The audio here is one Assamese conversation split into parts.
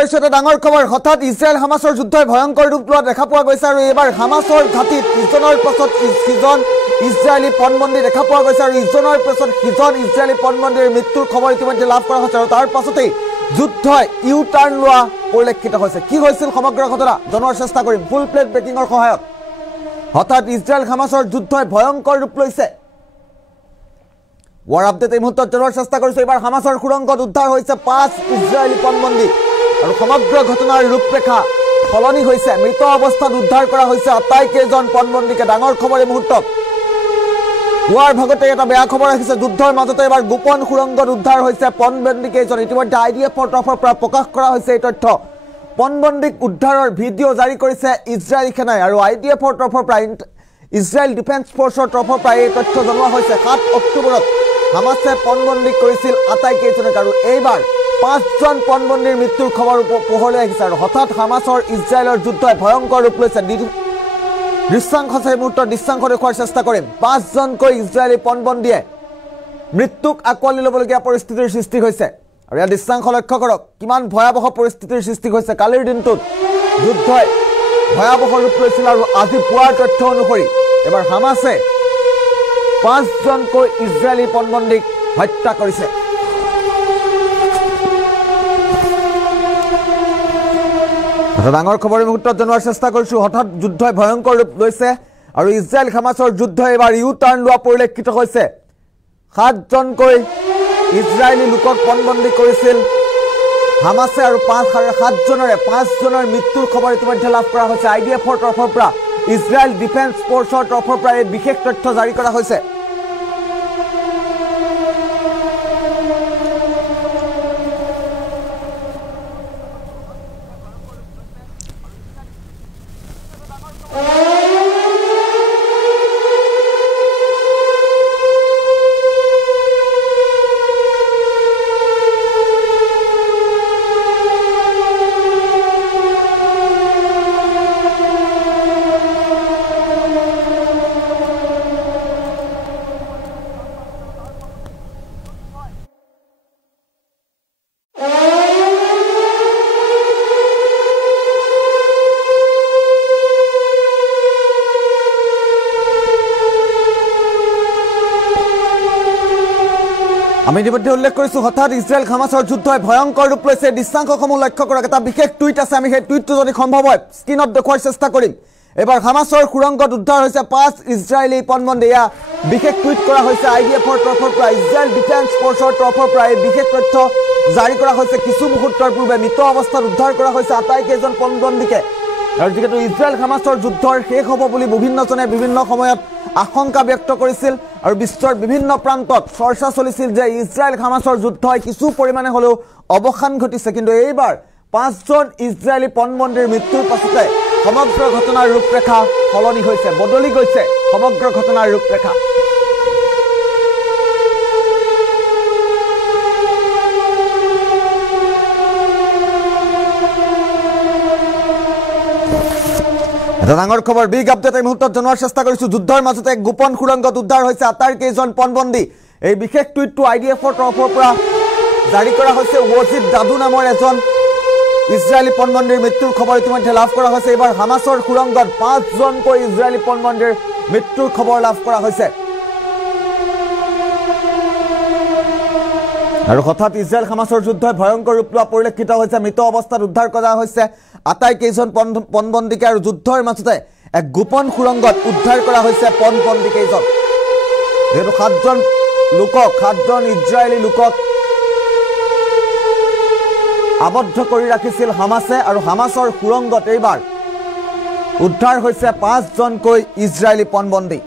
ডাঙৰ খবৰ হঠাৎ ইজৰাইল হামাছৰ যুদ্ধই ভয়ংকৰ ৰূপ লোৱা দেখা পোৱা গৈছে আৰু এবাৰ হামাছৰ ঘাটিত ইজনৰ পাছত সিজন ইজৰাইলী পণবন্দী দেখা পোৱা গৈছে আৰু ইজনৰ পাছত সিজন ইজৰাইলী পণবন্দীৰ মৃত্যুৰ খবৰ ইতিমধ্যে লাভ কৰা হৈছে আৰু তাৰ পাছতেই যুদ্ধই ইউ টাৰ্ণ লোৱা পৰিলক্ষিত হৈছে। কি হৈছিল সমগ্ৰ ঘটনা জনোৱাৰ চেষ্টা কৰিম ফুল প্লেট ব্ৰেকিঙৰ সহায়ত। হঠাৎ ইজৰাইল হামাছৰ যুদ্ধই ভয়ংকৰ ৰূপ লৈছে। ৱাৰ আপডেট এই মুহূৰ্তত জনোৱাৰ চেষ্টা কৰিছোঁ। এইবাৰ হামাছৰ সুৰংগত উদ্ধাৰ হৈছে 5 ইজৰাইলী পণবন্দী আৰু সমগ্ৰ ঘটনাৰ ৰূপৰেখা সলনি হৈছে। মৃত অৱস্থাত উদ্ধাৰ কৰা হৈছে আটাইকেইজন পণবন্দীকে। ডাঙৰ খবৰ এই মুহূৰ্তত পুৱাৰ ভাগতে এটা বেয়া খবৰ আহিছে। যুদ্ধৰ মাজতে এবাৰ গোপন সুৰংগত উদ্ধাৰ হৈছে পণবন্দীকেইজন। ইতিমধ্যে IDFৰ তৰফৰ পৰা প্ৰকাশ কৰা হৈছে এই তথ্য। পণবন্দীক উদ্ধাৰৰ ভিডিঅ' জাৰি কৰিছে ইজৰাইলী সেনাই আৰু IDFৰ তৰফৰ পৰা ইজৰাইল ডিফেন্স ফ'ৰ্চৰ তৰফৰ পৰা এই তথ্য জনোৱা হৈছে। 7 অক্টোবৰত হামাছে পণবন্দী কৰিছিল আটাইকেইজনক আৰু এইবাৰ 5জন পণবন্দীৰ মৃত্যুৰ খবৰ পোহৰলৈ আহিছে আৰু হঠাৎ হামাছৰ ইজৰাইলৰ যুদ্ধই ভয়ংকৰ ৰূপ লৈছে। দৃশ্যাংশ এই মুহূৰ্তৰ দৃশ্যাংশ দেখুৱাৰ চেষ্টা কৰিম। 5জনকৈ ইজৰাইলী পণবন্দীয়ে মৃত্যুক আঁকোৱালি ল'বলগীয়া পৰিস্থিতিৰ সৃষ্টি হৈছে আৰু ইয়াৰ দৃশ্যাংশ লক্ষ্য কৰক কিমান ভয়াৱহ পৰিস্থিতিৰ সৃষ্টি হৈছে। কালিৰ দিনটোত যুদ্ধই ভয়াৱহ ৰূপ লৈছিল আৰু আজি পুৱাৰ তথ্য অনুসৰি এবাৰ হামাছে 5জনকৈ ইজৰাইলী পণবন্দীক হত্যা কৰিছে। ডাঙৰ খবৰ মুহূৰ্তত জনোৱাৰ চেষ্টা কৰিছোঁ। হঠাৎ যুদ্ধই ভয়ংকৰ ৰূপ লৈছে আৰু ইজৰাইল হামাছৰ যুদ্ধই এবাৰ ইউ টাৰ্ণ লোৱা পৰিলক্ষিত হৈছে। 7জনকৈ ইজৰাইলী লোকক পণবন্দী কৰিছিল হামাছে আৰু 5জনৰ মৃত্যুৰ খবৰ ইতিমধ্যে লাভ কৰা হৈছে। IDFৰ তৰফৰ পৰা ইজৰাইল ডিফেন্স ফ'ৰ্চৰ তৰফৰ পৰা এই বিশেষ তথ্য জাৰি কৰা হৈছে। আমি ইতিমধ্যে উল্লেখ কৰিছোঁ হঠাৎ ইজৰাইল হামাছৰ যুদ্ধই ভয়ংকৰ ৰূপ লৈছে। দৃশ্যাংশসমূহ লক্ষ্য কৰক। এটা বিশেষ টুইট আছে, আমি সেই টুইটটো যদি সম্ভৱ হয় স্ক্ৰীণত দেখুওৱাৰ চেষ্টা কৰিম। এবাৰ হামাছৰ সুৰংগত উদ্ধাৰ হৈছে 5 ইজৰাইলী পণবন্দী। এয়া বিশেষ টুইট কৰা হৈছে IDFৰ তৰফৰ পৰা ইজৰাইল ডিফেন্স ফ'ৰ্চৰ তৰফৰ পৰা এই বিশেষ তথ্য জাৰি কৰা হৈছে। কিছু মুহূৰ্তৰ পূৰ্বে মৃত অৱস্থাত উদ্ধাৰ কৰা হৈছে আটাইকেইজন পণবন্দীকে আৰু যিহেতু ইজৰাইল হামাছৰ যুদ্ধৰ শেষ হ'ব বুলি বিভিন্নজনে বিভিন্ন সময়ত আশংকা ব্যক্ত কৰিছিল আৰু বিশ্বৰ বিভিন্ন প্ৰান্তত চৰ্চা চলিছিল যে ইজৰাইল হামাছৰ যুদ্ধই কিছু পৰিমাণে হ'লেও অৱসান ঘটিছে। কিন্তু এইবাৰ 5জন ইজৰাইলী পণবন্দীৰ মৃত্যুৰ পাছতে সমগ্ৰ ঘটনাৰ ৰূপৰেখা সলনি হৈছে, বদলি গৈছে সমগ্ৰ ঘটনাৰ ৰূপৰেখা। ডাঙৰ খবৰ বিগ আপডেট এই মুহূৰ্তত জনোৱাৰ চেষ্টা কৰিছোঁ। যুদ্ধৰ মাজতে গোপন সুৰংগত উদ্ধাৰ হৈছে আটাইকেইজন পণবন্দী। এই বিশেষ টুইটটো IDFৰ তৰফৰ পৰা জাৰি কৰা হৈছে। ৱজিদ দাদু নামৰ এজন ইজৰাইলী পণবন্দীৰ মৃত্যুৰ খবৰ ইতিমধ্যে লাভ কৰা হৈছে। এইবাৰ হামাছৰ সুৰংগত 5জনকৈ ইজৰাইলী পণবন্দীৰ মৃত্যুৰ খবৰ লাভ কৰা হৈছে আৰু হঠাৎ ইজৰাইল হামাছৰ যুদ্ধই ভয়ংকৰ ৰূপ লোৱা পৰিলক্ষিত হৈছে। মৃত অৱস্থাত উদ্ধাৰ কৰা হৈছে আটাইকেইজন পণবন্দীকে আৰু যুদ্ধৰ মাজতে এক গোপন সুৰংগত উদ্ধাৰ কৰা হৈছে পণবন্দীকেইজন। যিহেতু 7জন ইজৰাইলী লোকক আবদ্ধ কৰি ৰাখিছিল হামাছে আৰু হামাছৰ সুৰংগত এইবাৰ উদ্ধাৰ হৈছে 5জনকৈ ইজৰাইলী পণবন্দী।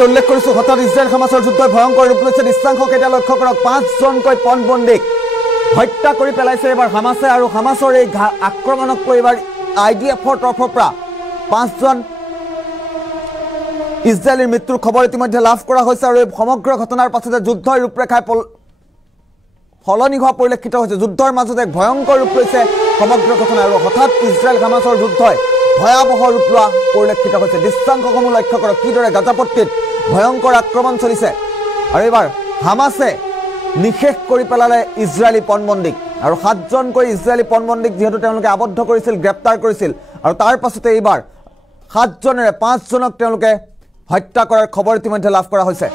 ইতিমধ্যে উল্লেখ কৰিছো হঠাৎ ইজৰাইল হামাছৰ যুদ্ধই ভয়ংকৰ ৰূপ লৈছে দৃশ্যাংশক এতিয়া লক্ষ্য কৰক 5জনকৈ পণবন্দীক হত্যা কৰি পেলাইছে এবাৰ হামাছে আৰু হামাছৰ এই আক্ৰমণক লৈ এবাৰ আইডিএফৰ তৰফৰ পৰা 5জন ইজৰাইলৰ মৃত্যুৰ খবৰ ইতিমধ্যে লাভ কৰা হৈছে আৰু এই সমগ্ৰ ঘটনাৰ পাছতে যুদ্ধৰ ৰূপৰেখাই সলনি হোৱা পৰিলক্ষিত হৈছে যুদ্ধৰ মাজতে এক ভয়ংকৰ ৰূপ লৈছে সমগ্ৰ ঘটনা আৰু হঠাৎ ইজৰাইল হামাছৰ যুদ্ধই ভয়াবহ ৰূপ লোৱা পৰিলক্ষিত হৈছে দৃশ্যাংশসমূহ লক্ষ্য কৰক কিদৰে গাজাপট্টিত ভয়ংকৰ আক্ৰমণ চলিছে আৰু এবাৰ হামাছে নিশেষ কৰি পেলালে ইজৰাইলী পণবন্দীক আৰু 7জনকৈ ইজৰাইলী পণবন্দীক যিহেতু তেওঁলোকে আবদ্ধ কৰিছিল গ্ৰেপ্তাৰ কৰিছিল আৰু তাৰ পাছতে এইবাৰ 7জনেৰে 5জনক তেওঁলোকে হত্যা কৰাৰ খবৰ ইতিমধ্যে লাভ কৰা হৈছে